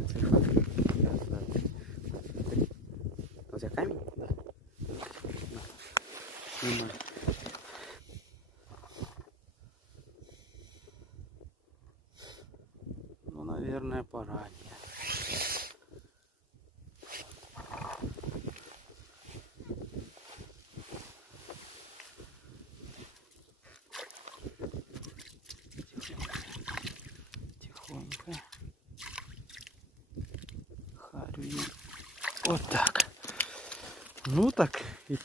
на телефон. Ось я камінь? Да. Немає. Ну, наверное, пора. Тихонько. Харю. Вот так. Ну так.